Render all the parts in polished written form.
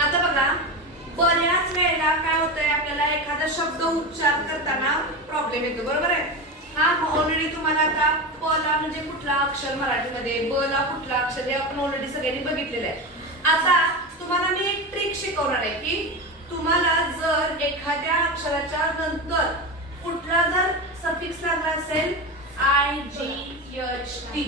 आता बघा, बऱ्याच वेळेला काय होतंय, आपल्याला एखादा शब्द उच्चार करताना प्रॉब्लेम येतो, बरोबर आहे. हा, ऑलरेडी तुम्हाला आता प ला म्हणजे कुठला अक्षर मराठीमध्ये, ब ला कुठला अक्षर, हे आपण ऑलरेडी सगळ्यांनी बघितलेलं आहे. आता तुम्हाला मी एक ट्रिक शिकवणार आहे की तुम्हाला जर एखाद्या अक्षराच्या नंतर कुठला जर सफिक्स लागला असेल, आय जी एच टी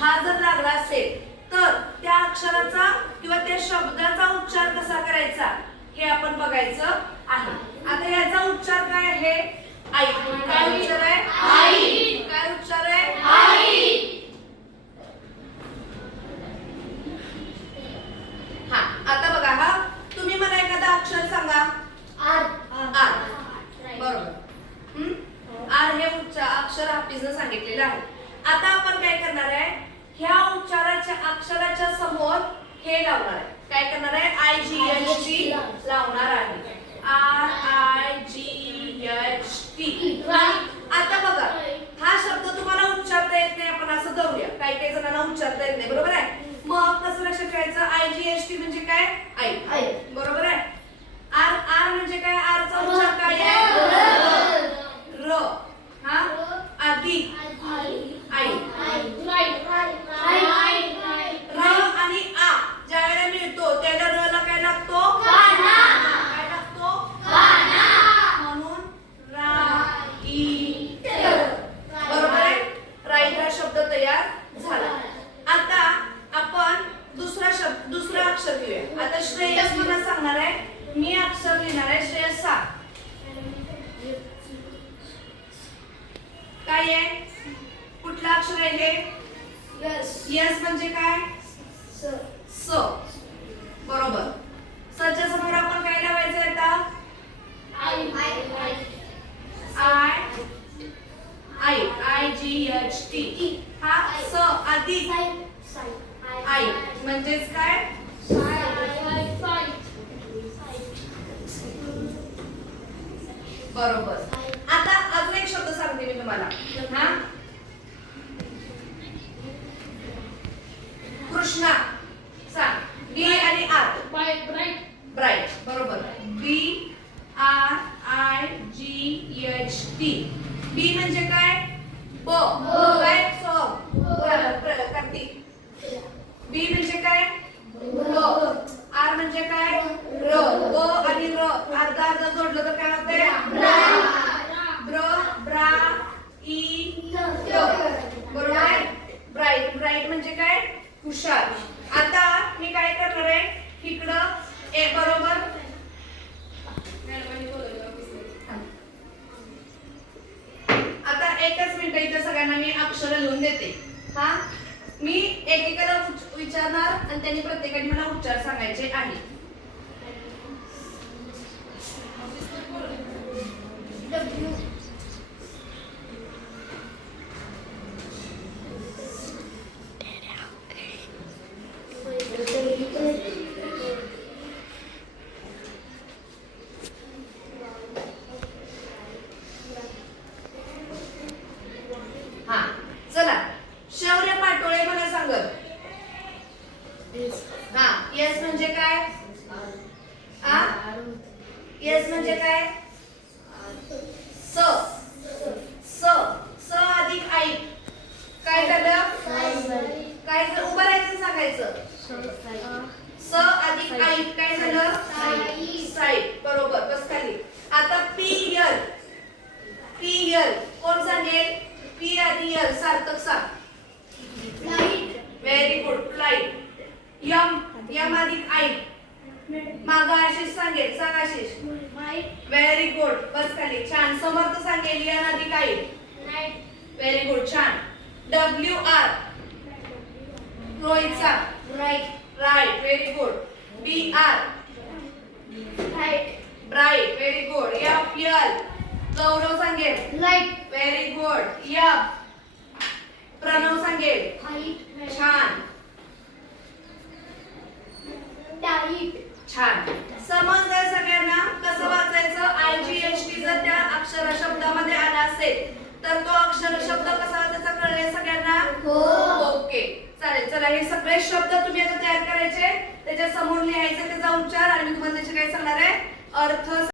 हा जर लागला असेल, तर त्या अक्षराचा किंवा त्या शब्दाचा उच्चार कसा करायचा हे आपण बघायचं आहे. आता याचा उच्चार काय आहे? आई. काय उच्चार आहे? आई. काय उच्चार आहे? आई. हा, आता बघा, हा तुम्ही मला एखादा अक्षर सांगा. आर. आर. बरोबर. आर हे अक्षर हाफिजने सांगितलेलं आहे. आता आपण काय करणार आहे, ह्या उच्चाराच्या अक्षराच्या समोर हे लावणार आहे. काय करणार आहे? आय जी एच टी लावणार आहे. R I G H T. आता बघा, हा शब्द तुम्हाला उच्चारता येत नाही, आपण असं धरूया. काही काही जणांना उच्चारता येत नाही, बरोबर आहे. मग कसं लक्षात ठेवायचं? आय जी एच टी म्हणजे काय? आई. बरोबर आहे. आर. आर म्हणजे काय? आर चा उच्चार काय आहे? र. हा, अधिक आई. र आणि आ ज्या वेळेला मिळतो त्याला र ला काय लागतो? काय लागतो? म्हणून राईट. बरोबर आहे. राईट हा शब्द तयार झाला. आता आपण दुसरा अक्षर घेऊया. आता श्रेयस मला सांगणार आहे, मी अक्षर लिहिणार आहे. श्रेयस सांग काय आहे? कुठला अक्षर आहे हे? यस म्हणजे काय? स. बरोबर. सच्या समोर आपण काय लावायचं आता? I. I G H T. हा स अधिक आई म्हणजेच काय? बरोबर. आता अजून एक शब्द सांगते मी तुम्हाला. हा, कृष्णा. सांग. बी आणि आर. ब्राईट. बरोबर. B R I G H T. B म्हणजे काय? ब. काय? कार्तिक. बी म्हणजे काय? ब. आर म्हणजे काय? र. ब आणि र अर्धा अर्धा जोडलं तर काय होतंय? ब्र. ब्रा ई ट. बरोबर आहे. ब्राईट. ब्राईट म्हणजे काय? हुशार. आता मी काय करणार आहे, इकडं बरोबर. आता एकच मिनिट इथे सगळ्यांना मी अक्षर लिहून देते. हा, मी एकेकाला विचारणार आणि त्यांनी प्रत्येकाने मला उच्चार सांगायचे आहे. हा, चला. शौर्य पाटोळे मला सांगत. हा, यस म्हणजे काय? यस म्हणजे काय? स. स. स अधिक आई. काय झालं? काय उभं राहायचं सांगायचं. स अधिक आई काय झालं? साईड. बरोबर. बस खाली. आता पी यल. पी यल कोण सांगेल? पी आणि यल सार्थक सांग. Very good. Flight. M. M अधिक आई. माग आशिष सांगेल. सांग आशिष. Very good. बस खाली. छान. समर्थ सांगेल यन अधिक आई. Very good. छान. W R. रोहित सांग. Right. Very good. B R. Bright. Very good. F L. Gaurav सांगेल. Very good. एफ. प्रणव सांगेल. छान. छान. समजलं सगळ्यांना कसं वाचायचं? आय जी एच टी जर त्या अक्षर शब्दामध्ये आला असेल तर तो अक्षर शब्द कसा वाचायचा कळले सगळ्यांना? ओके. चालेल. चला, हे सगळे शब्द तुम्ही आता तयार करायचे, त्याच्या समोर लिहायचे त्याचा उच्चार आणि काय सांगणार आहे? अर्थ